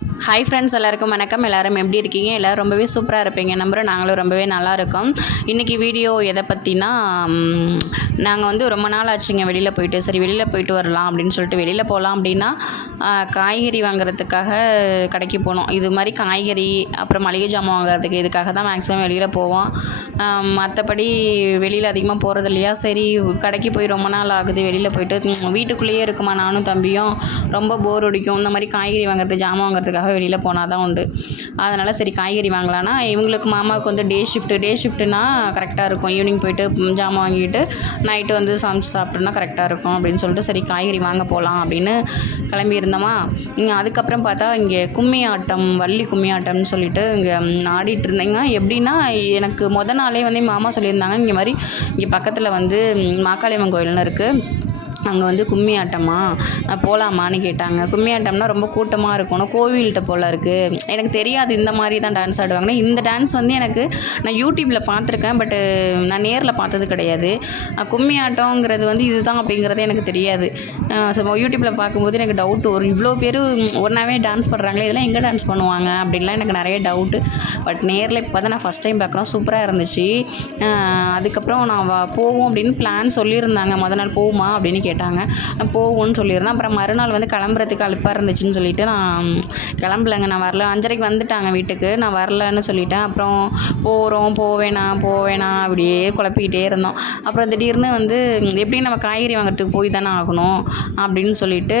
Hi friends, எல்லாருக்கும் வணக்கம். எல்லோரும் எப்படி இருக்கீங்க? எல்லோரும் ரொம்பவே சூப்பராக இருப்பீங்க நம்புகிறோம். நாங்களும் ரொம்பவே நல்லா இருக்கோம். இன்றைக்கி வீடியோ எதை பற்றினா, நாங்கள் வந்து ரொம்ப நாள் ஆச்சுங்க வெளியில் போயிட்டு. சரி, வெளியில் போயிட்டு வரலாம் அப்படின்னு சொல்லிட்டு வெளியில் போகலாம் அப்படின்னா காய்கறி வாங்குறதுக்காக கடைக்கு போனோம். இது மாதிரி காய்கறி அப்புறம் மளிகை ஜாமான் வாங்குறதுக்கு இதுக்காக தான் மேக்ஸிமம் வெளியில் போவோம். மற்றபடி வெளியில் அதிகமாக போகிறது இல்லையா. சரி, கடைக்கு போய் ரொம்ப நாள் ஆகுது. வெளியில் போயிட்டு வீட்டுக்குள்ளேயே இருக்குமா நானும் தம்பியும், ரொம்ப போர் அடிக்கும். இந்த மாதிரி காய்கறி வாங்குறது ஜாமான் வாங்குறதுக்காக வெளியில் போனால் தான் உண்டு. அதனால் சரி காய்கறி வாங்கலான்னா, இவங்களுக்கு மாமாவுக்கு வந்து டே ஷிஃப்ட்டுனா கரெக்டாக இருக்கும். ஈவினிங் போயிட்டு ஜாமான் வாங்கிட்டு நைட்டு வந்து சமைச்சு சாப்பிட்டோன்னா கரெக்டாக இருக்கும் அப்படின்னு சொல்லிட்டு சரி காய்கறி வாங்க போகலாம் அப்படின்னு கிளம்பியிருந்தோமா. அதுக்கப்புறம் பார்த்தா இங்கே கும்மி ஆட்டம், வள்ளி கும்மி ஆட்டம்னு சொல்லிட்டு இங்கே ஆடிட்டு இருந்தேங்க. எப்படின்னா, எனக்கு நாளே வந்து மாமா சொல்லியிருந்தாங்க, இங்கே மாதிரி இங்கே பக்கத்தில் வந்து மாக்காளியம்மன் கோயில்னு இருக்குது, அங்கே வந்து கும்மி ஆட்டமா போகலாமான்னு கேட்டாங்க. கும்மி ஆட்டம்னா ரொம்ப கூட்டமாக இருக்கணும், கோவில்கிட்ட போல் இருக்குது. எனக்கு தெரியாது இந்த மாதிரி தான் டான்ஸ் ஆடுவாங்கன்னா. இந்த டான்ஸ் வந்து எனக்கு நான் யூடியூப்பில் பார்த்துருக்கேன், பட்டு நான் நேரில் பார்த்தது கிடையாது. கும்மி ஆட்டங்கிறது வந்து இதுதான் அப்படிங்கிறதே எனக்கு தெரியாது. ஸோ யூடியூப்பில் பார்க்கும்போது எனக்கு டவுட் வரும், இவ்வளோ பேர் ஒன்றாவே டான்ஸ் பண்ணுறாங்களே, இதெல்லாம் எங்கே டான்ஸ் பண்ணுவாங்க அப்படின்லாம் எனக்கு நிறைய டவுட்டு. பட் நேரில் இப்போ தான் நான் ஃபஸ்ட் டைம் பார்க்குறோம், சூப்பராக இருந்துச்சு. அதுக்கப்புறம் நான் போவோம் அப்படின்னு பிளான் சொல்லியிருந்தாங்க. நாள் போகுமா அப்படின்னு கேட்டாங்க. போகும்னு சொல்லியிருந்தேன். அப்புறம் மறுநாள் வந்து கிளம்புறதுக்கு அலுப்பாக இருந்துச்சுன்னு சொல்லிவிட்டு நான் கிளம்பலைங்க. நான் வரல. 5:30 வந்துட்டாங்க வீட்டுக்கு. நான் வரலன்னு சொல்லிட்டேன். அப்புறம் போவேணா அப்படியே குழப்பிக்கிட்டே இருந்தோம். அப்புறம் திடீர்னு வந்து எப்படியும் நம்ம காய்கறி வாங்குறதுக்கு போய் தானே ஆகணும் அப்படின்னு சொல்லிட்டு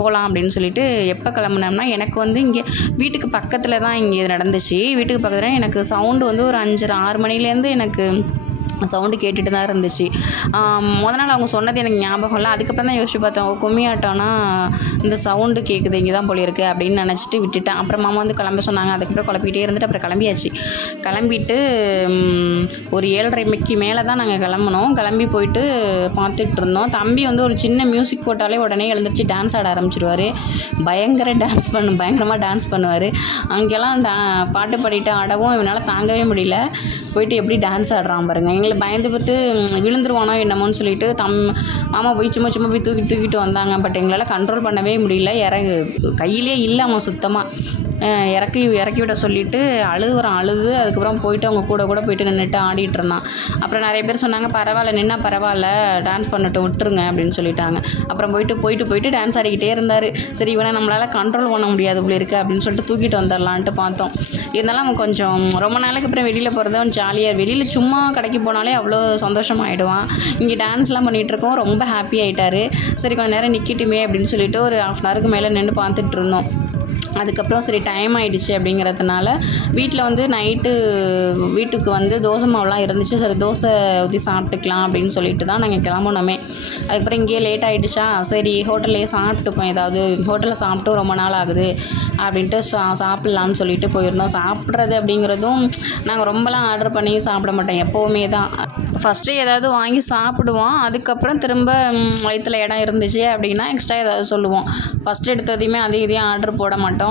போகலாம் அப்படின்னு சொல்லிட்டு எப்போ கிளம்புனோம்னா, எனக்கு வந்து இங்கே வீட்டுக்கு பக்கத்தில் தான் இங்கே நடந்துச்சு. வீட்டுக்கு பக்கத்தில் எனக்கு சவுண்டு வந்து ஒரு 5:30-6 மணிலேருந்து எனக்கு சவுண்டு கேட்டுட்டு தான் இருந்துச்சு. நாள் அவங்க சொன்னது எனக்கு ஞாபகம் இல்லை. அதுக்கப்புறம் தான் யோசிச்சு பார்த்தேன், கும்மி ஆட்டம்னா இந்த சவுண்டு கேட்குது, இங்கே தான் போல இருக்குது அப்படின்னு நினச்சிட்டு விட்டுட்டேன். அப்புறம் மாமா வந்து கிளம்ப சொன்னாங்க. அதுக்கப்புறம் குழப்பிக்கிட்டே இருந்துட்டு அப்புறம் கிளம்பிட்டு ஒரு 7:30 மேலே தான் நாங்கள் கிளம்புனோம். கிளம்பி போயிட்டு பார்த்துட்டு இருந்தோம். தம்பி வந்து ஒரு சின்ன மியூசிக் போட்டாலே உடனே எழுந்திரிச்சு டான்ஸ் ஆட ஆரம்பிச்சிருவார். பயங்கரமாக டான்ஸ் பண்ணுவார். அங்கெல்லாம் பாட்டு பாடிட்டு ஆடவும் இவனால் தாங்கவே முடியல. போயிட்டு எப்படி டான்ஸ் ஆடுறான் பாருங்க. எங்களை பயந்துவிட்டு விழுந்துருவானோ என்னமோன்னு சொல்லிட்டு மாமா போய் சும்மா போய் தூக்கிட்டு வந்தாங்க. பட் எங்களால் கண்ட்ரோல் பண்ணவே முடியல. கையிலே இல்லாமல் சுத்தமாக இறக்கி விட சொல்லிவிட்டு அழுது அதுக்கப்புறம் போயிட்டு அவங்க கூட போயிட்டு நின்றுட்டு ஆடிட்டு இருந்தான். அப்புறம் நிறைய பேர் சொன்னாங்க, பரவாயில்ல நின்னா பரவாயில்ல, டான்ஸ் பண்ணட்டும் விட்டுருங்க அப்படின்னு சொல்லிட்டாங்க. அப்புறம் போயிட்டு டான்ஸ் ஆடிக்கிட்டே இருந்தார். சரி, இவனை நம்மளால் கண்ட்ரோல் பண்ண முடியாது இப்படி இருக்குது அப்படின்னு சொல்லிட்டு தூக்கிட்டு வந்துடலான்ட்டு பார்த்தோம். இருந்தாலும் அவன் கொஞ்சம் ரொம்ப நாளைக்கு அப்புறம் வெளியில் போகிறது அவன் ஜாலியாக. வெளியில் சும்மா கடைக்கு போனாலே அவ்வளோ சந்தோஷமாகிடுவான். இங்கே டான்ஸ்லாம் பண்ணிகிட்ருக்கோம், ரொம்ப ஹாப்பி ஆகிட்டார். சரி கொஞ்சம் நேரம் நிற்கட்டுமே அப்படின்னு சொல்லிட்டு ஒரு 1/2 hourக்கு மேலே நின்று பார்த்துட்டு இருந்தோம். அதுக்கப்புறம் சரி டைம் ஆகிடுச்சு அப்படிங்கிறதுனால வீட்டில் வந்து நைட்டு வீட்டுக்கு வந்து தோசை மாவுலாம் இருந்துச்சு. சரி தோசை ஊற்றி சாப்பிட்டுக்கலாம் அப்படின்னு சொல்லிட்டு தான் நாங்கள் கிளம்புனோமே. அதுக்கப்புறம் இங்கேயே லேட் ஆகிடுச்சா, சரி ஹோட்டல்லையே சாப்பிட்டுப்போம், ஏதாவது ஹோட்டலில் சாப்பிட்டு ரொம்ப நாள் ஆகுது அப்படின்ட்டு சாப்பிட்லான்னு சொல்லிட்டு போயிருந்தோம். சாப்பிட்றது அப்படிங்கிறதும் நாங்கள் ரொம்பலாம் ஆர்டர் பண்ணி சாப்பிட மாட்டோம், எப்போவுமே தான் ஃபஸ்ட்டு ஏதாவது வாங்கி சாப்பிடுவோம். அதுக்கப்புறம் திரும்ப வயிற்றில் இடம் இருந்துச்சு அப்படின்னா எக்ஸ்ட்ரா ஏதாவது சொல்லுவோம். ஃபஸ்ட்டு எடுத்ததையுமே இதையும் ஆர்டர் போட மாட்டோம்.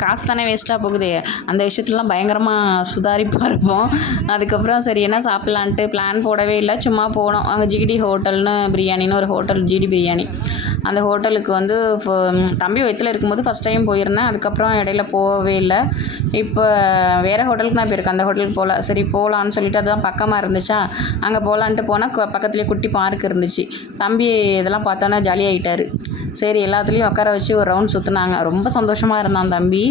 காசு தானே வேஸ்ட்டாக போகுது, அந்த விஷயத்துலலாம் பயங்கரமாக சுதாரிப்பாக இருப்போம். அதுக்கப்புறம் சரி என்ன சாப்பிட்லான்ட்டு பிளான் போடவே இல்லை, சும்மா போனோம். அங்கே ஜிடி ஹோட்டல்னு பிரியாணின்னு ஒரு ஹோட்டல், ஜிடி பிரியாணி. அந்த ஹோட்டலுக்கு வந்து தம்பி வயிற்றில் இருக்கும்போது ஃபஸ்ட் டைம் போயிருந்தேன். அதுக்கப்புறம் இடையில போகவே இல்லை. இப்போ வேறு ஹோட்டலுக்கு நான் போயிருக்கேன், அந்த ஹோட்டலுக்கு போகல. சரி போகலான்னு சொல்லிட்டு அதுதான் பக்கமாக இருந்துச்சா, அங்கே போகலான்ட்டு போனால் பக்கத்துலேயே குட்டி பார்க் இருந்துச்சு. தம்பி இதெல்லாம் பார்த்தோன்னா ஜாலியாகிட்டார். சரி எல்லாத்துலேயும் உட்கார வச்சு ஒரு ரவுண்ட் சுற்றுனாங்க. ரொம்ப சந்தோஷமாக இருந்தான் தம்பி,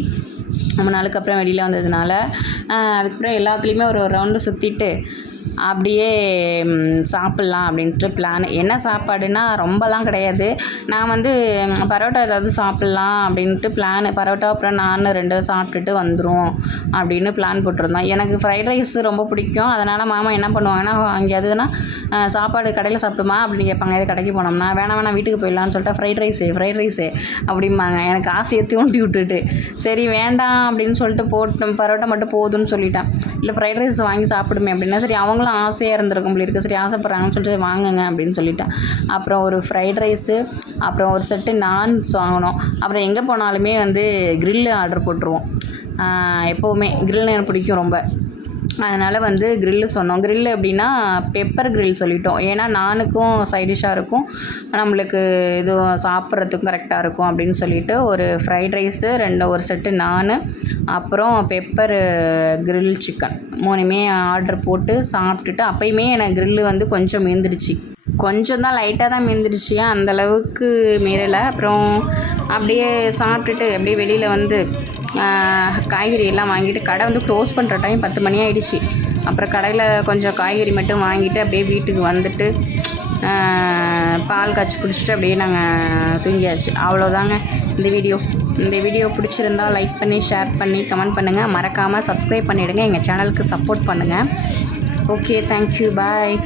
ரொம்ப நாளுக்கு அப்புறம் வெளியில் வந்ததுனால. அதுக்கப்புறம் எல்லாத்துலேயுமே ஒரு ரவுண்டு சுற்றிட்டு அப்படியே சாப்பிட்லாம் அப்படின்ட்டு பிளான். என்ன சாப்பாடுனா ரொம்பலாம் கிடையாது. நான் வந்து பரோட்டா ஏதாவது சாப்பிட்லாம் அப்படின்ட்டு பிளான். பரோட்டா அப்புறம் நான் 2 சாப்பிட்டுட்டு வந்துடும் அப்படின்னு பிளான் போட்டிருந்தோம். எனக்கு ஃப்ரைட் ரைஸ் ரொம்ப பிடிக்கும். அதனால் மாமா என்ன பண்ணுவாங்கன்னா, எங்கேயாவதுனா சாப்பாடு கடையில் சாப்பிடுமா அப்படின்னு கேட்பாங்க. எது கடைக்கு போனோம்னா, வேணாம் வீட்டுக்கு போயிடலான்னு சொல்லிட்டு ஃப்ரைட் ரைஸு அப்படிம்பாங்க. எனக்கு ஆசையை தூண்டி விட்டுட்டு சரி வேண்டாம் அப்படின்னு சொல்லிட்டு பரோட்டா மட்டும் போதும்னு சொல்லிட்டேன். இல்லை ஃப்ரைட் ரைஸ் வாங்கி சாப்பிடுமே அப்படின்னா, சரி அவங்களும் ஆசையாக இருந்திருக்கும் போல இருக்குது, சரி ஆசைப்பட்றாங்கன்னு சொல்லிட்டு வாங்குங்க அப்படின்னு சொல்லிட்டேன். அப்புறம் ஒரு ஃப்ரைட் ரைஸு, அப்புறம் ஒரு செட்டு நான்ஸ் வாங்கினோம். அப்புறம் எங்கே போனாலுமே வந்து க்ரில்லு ஆர்டர் போட்டுருவோம். எப்போவுமே க்ரில்னு எனக்கு பிடிக்கும் ரொம்ப. அதனால் வந்து க்ரில்லு சொன்னோம். க்ரில் எப்படின்னா பெப்பர் க்ரில் சொல்லிட்டோம். ஏன்னா நானுக்கும் சைடிஷ்ஷாக இருக்கும், நம்மளுக்கு இதுவும் சாப்பிட்றதுக்கும் கரெக்டாக இருக்கும் அப்படின்னு சொல்லிட்டு ஒரு ஃப்ரைட் ரைஸு ஒரு செட்டு நானு, அப்புறம் பெப்பர் க்ரில் சிக்கன் 3மே ஆர்டர் போட்டு சாப்பிட்டுட்டு, அப்போயுமே எனக்கு க்ரில்லு வந்து கொஞ்சம் மீந்துடுச்சு. கொஞ்சம் தான் லைட்டாக தான் மீந்துடுச்சு, அந்தளவுக்கு மீறலை. அப்புறம் அப்படியே சாப்பிட்டுட்டு அப்படியே வெளியில் வந்து காய்கறி எல்லாம் வாங்கிட்டு, கடை வந்து க்ளோஸ் பண்ணுற டைம் 10 மணி ஆகிடுச்சு. அப்புறம் கடையில் கொஞ்சம் காய்கறி மட்டும் வாங்கிட்டு அப்படியே வீட்டுக்கு வந்துட்டு பால் காய்ச்சி குடிச்சிட்டு அப்படியே நாங்கள் தூங்கியாச்சு. அவ்வளோதாங்க இந்த வீடியோ பிடிச்சிருந்தா லைக் பண்ணி, ஷேர் பண்ணி, கமெண்ட் பண்ணுங்கள். மறக்காமல் சப்ஸ்கிரைப் பண்ணிவிடுங்க. எங்கள் சேனலுக்கு சப்போர்ட் பண்ணுங்கள். ஓகே, தேங்க்யூ, பாய்.